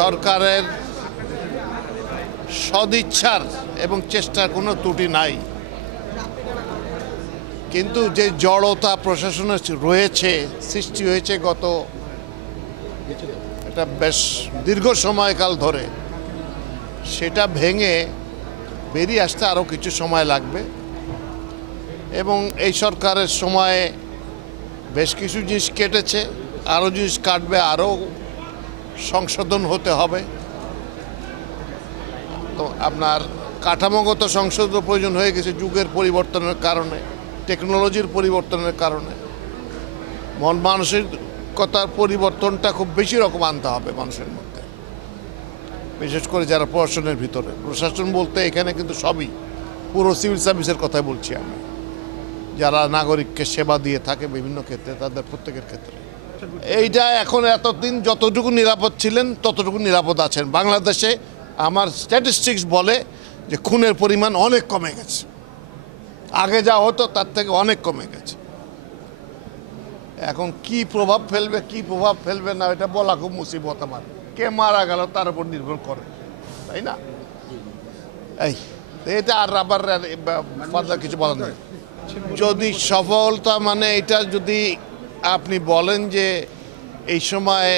সরকারের সদিচ্ছার এবং চেষ্টার কোনো ত্রুটি নাই, কিন্তু যে জড়তা প্রশাসনে রয়েছে, সৃষ্টি হয়েছে গত একটা বেশ দীর্ঘ সময়কাল ধরে, সেটা ভেঙে বেরিয়ে আসতে আরও কিছু সময় লাগবে। এবং এই সরকারের সময়ে বেশ কিছু জিনিস কেটেছে, আরও জিনিস কাটবে, আরও সংশোধন হতে হবে। তো আপনার কাঠামোগত সংশোধন প্রয়োজন হয়ে গেছে যুগের পরিবর্তনের কারণে, টেকনোলজির পরিবর্তনের কারণে। মন মানসিকতার পরিবর্তনটা খুব বেশি রকম আনতে হবে মানুষের মধ্যে, বিশেষ করে যারা প্রশাসনের ভিতরে। প্রশাসন বলতে এখানে কিন্তু সবই, পুরো সিভিল সার্ভিসের কথাই বলছি আমি, যারা নাগরিককে সেবা দিয়ে থাকে বিভিন্ন ক্ষেত্রে, তাদের প্রত্যেকের ক্ষেত্রে। এইটা এখন এতদিন যতটুকু নিরাপদ ছিলেন ততটুকু নিরাপদ আছেন। বাংলাদেশে আমার স্ট্যাটিস্টিক্স বলে যে খুনের পরিমাণ অনেক কমে গেছে, আগে যা হতো তার থেকে অনেক কমে গেছে। এখন কি প্রভাব ফেলবে না এটা বলা খুব মুসিবত। আমার কে মারা গেল তার উপর নির্ভর করে, তাই না? এই এটা আর আবার কিছু বলার নেই। যদি সফলতা মানে এটা যদি আপনি বলেন যে এই সময়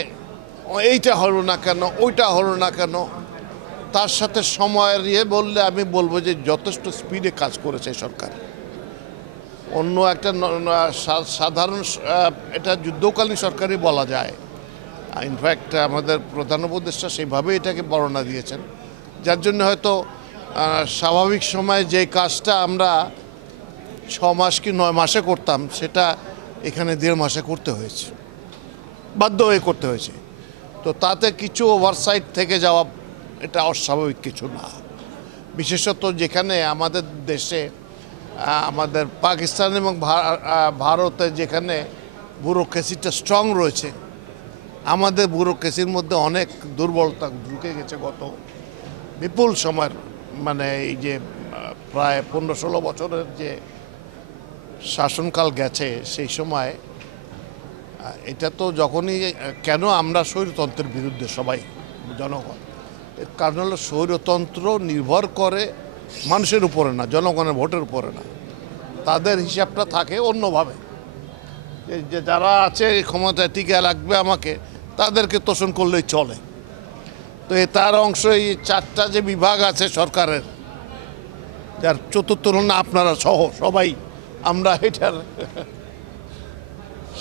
এইটা হলো না কেন, ওইটা হলো না কেন, তার সাথে সময়ের বললে আমি বলবো যে যথেষ্ট স্পিডে কাজ করেছে সরকার। অন্য একটা সাধারণ এটা যুদ্ধকালীন সরকারই বলা যায়। ইনফ্যাক্ট আমাদের প্রধান উপদেষ্টা সেইভাবে এটাকে বর্ণনা দিয়েছেন, যার জন্য হয়তো স্বাভাবিক সময়ে যে কাজটা আমরা 6 মাস কি 9 মাসে করতাম, সেটা এখানে 1.5 মাসে করতে হয়েছে, বাধ্য হয়ে করতে হয়েছে। তো তাতে কিছু ওভারসাইট থেকে যাওয়া এটা অস্বাভাবিক কিছু না। বিশেষত যেখানে আমাদের দেশে, আমাদের পাকিস্তান এবং ভারতে যেখানে ব্যুরোক্রেসিটা স্ট্রং রয়েছে, আমাদের ব্যুরোক্রেসির মধ্যে অনেক দুর্বলতা ঢুকে গেছে গত বিপুল সময়ের, মানে এই যে প্রায় 15-16 বছরের যে শাসনকাল গেছে, সেই সময় এটা তো যখনই কেন আমরা স্বৈরতন্ত্রের বিরুদ্ধে সবাই জনগণ, এর কারণ হলো স্বৈরতন্ত্র নির্ভর করে মানুষের উপরে না, জনগণের ভোটের উপরে না। তাদের হিসাবটা থাকে অন্যভাবে, যে যারা আছে ক্ষমতায় টিকে রাখবে আমাকে, তাদেরকে তোষণ করলেই চলে। তো তার অংশ এই 4টা যে বিভাগ আছে সরকারের, যার চতুর্থ না আপনারা সহ সবাই আমরা এটার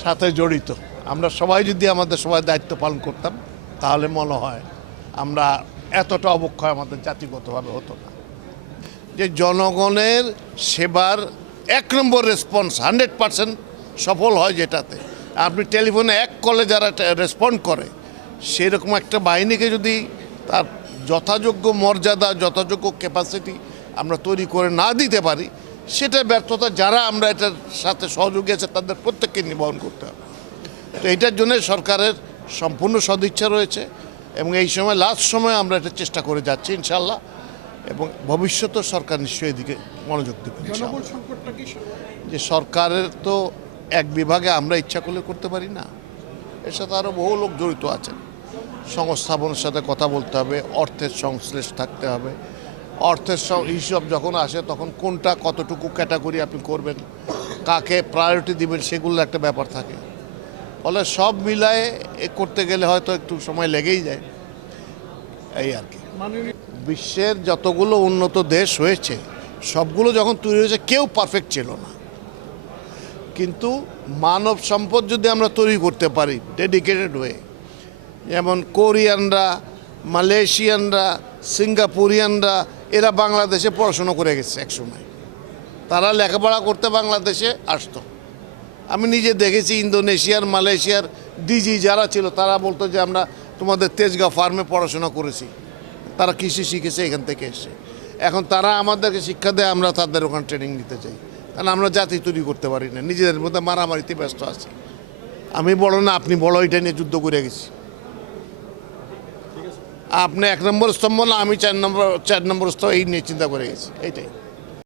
সাথে জড়িত। আমরা সবাই যদি আমাদের সবাই দায়িত্ব পালন করতাম, তাহলে মনে হয় আমরা এতটা অবক্ষয় আমাদের জাতিগতভাবে হতো না। যে জনগণের সেবার 1 নম্বর রেসপন্স 100% সফল হয় যেটাতে। আপনি টেলিফোনে 1 কলে যারা রেসপন্ড করে, সেরকম একটা বাহিনীকে যদি তার যথাযোগ্য মর্যাদা, যথাযোগ্য ক্যাপাসিটি আমরা তৈরি করে না দিতে পারি, সেটা ব্যর্থতা যারা আমরা এটার সাথে সহযোগী আছে তাদের প্রত্যেককে নিবহন করতে হবে। তো এটার জন্য সরকারের সম্পূর্ণ সদিচ্ছা রয়েছে, এবং এই সময় লাস্ট সময় আমরা এটা চেষ্টা করে যাচ্ছি ইনশাল্লাহ, এবং ভবিষ্যতেও সরকার নিশ্চয়ই এদিকে মনোযোগ দেবে। যে সরকারের তো এক বিভাগে আমরা ইচ্ছা করলে করতে পারি না, এর সাথে আরও বহু লোক জড়িত আছেন। সংস্থাপনের সাথে কথা বলতে হবে, অর্থের সংশ্লেষ থাকতে হবে। অর্থের হিসাব যখন আসে তখন কোনটা কতটুকু ক্যাটাগরি আপনি করবেন, কাকে প্রায়োরিটি দিবেন, সেগুলো একটা ব্যাপার থাকে। ফলে সব মিলায়ে করতে গেলে হয়তো একটু সময় লেগেই যায়, এই আর কি। বিশ্বের যতগুলো উন্নত দেশ হয়েছে, সবগুলো যখন তৈরি হয়েছে কেউ পারফেক্ট ছিল না, কিন্তু মানব সম্পদ যদি আমরা তৈরি করতে পারি ডেডিকেটেড হয়ে, যেমন কোরিয়ানরা, মালয়েশিয়ানরা, সিঙ্গাপুরিয়ানরা, এরা বাংলাদেশে পড়াশোনা করে গেছে একসময়। তারা লেখাপড়া করতে বাংলাদেশে আসতো। আমি নিজে দেখেছি ইন্দোনেশিয়ার, মালয়েশিয়ার ডিজি যারা ছিল, তারা বলতো যে আমরা তোমাদের তেজগাঁও ফার্মে পড়াশোনা করেছি। তারা কৃষি শিখেছে এখান থেকে এসে। এখন তারা আমাদেরকে শিক্ষা দেয়, আমরা তাদের ওখানে ট্রেনিং নিতে চাই, কারণ আমরা জাতি তৈরি করতে পারি না, নিজেদের মধ্যে মারামারিতে ব্যস্ত আছি। আমি বড় না আপনি বড়, এটা নিয়ে যুদ্ধ করে গেছি। আপনি 1 নম্বর স্তম্ভ না, আমি 4 নম্বর স্তম্ভ, এই নিয়ে চিন্তা করে গেছি, এইটাই।